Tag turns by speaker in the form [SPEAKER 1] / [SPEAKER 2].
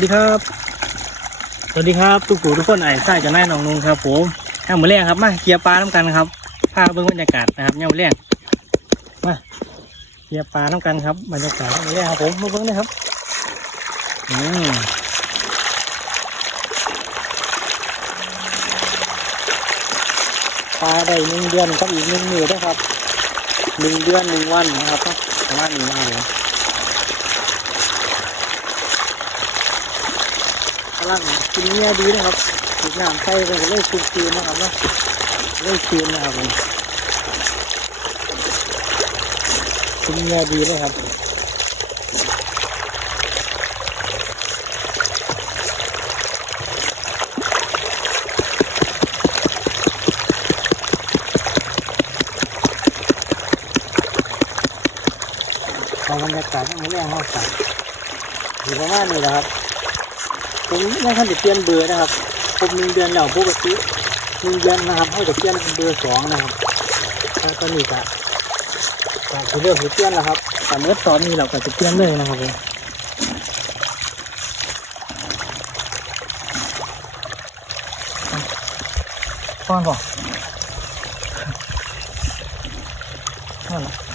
[SPEAKER 1] วัสดีครับ สวัสดีครับ ทุกผู้ทุกคนไอ้ไส้จะแม่นองนุ่งครับผมย่างมือแรงครับมาเกียร์ปลาน้ำกันครับพาเบิ่งบรรยากาศนะครับย่างมือแรงมาเกียร์ปลาน้ำกันครับบรรยากาศมือแรงครับผมมาเบิ่งเลยครับอืมปลาได้หนึ่งเดือนกับอีกหนึ่งมือด้วยครับหนึ่งเดือนหนึ่งวันนะครับประมาณนี้นะครับผม กำลังกินเนื้อดีนะครับถูกน้ำใส่ไปก็เลยคืนคืนนะครับนะเลยคืนนะครับผมกินเนื้อดีเลยครับบรรยากาศไม่แรงมากครับอยู่ประมาณนี้แหละครับ ผมยังทันได้เปลี่ยนเบอร์นะครับ ผมหนึ่งเดือนแล้วปกติหนึ่งเดือนนะครับให้แต่เปลี่ยนเป็นเบอร์สองนะครับแล้วตอนนี้ก็อยากจะเลือกเปลี่ยนแล้วครับแต่เมื่อตอนนี้เราก็จะเปลี่ยนเลยนะครับผมป้อนบอกนั่นแหละ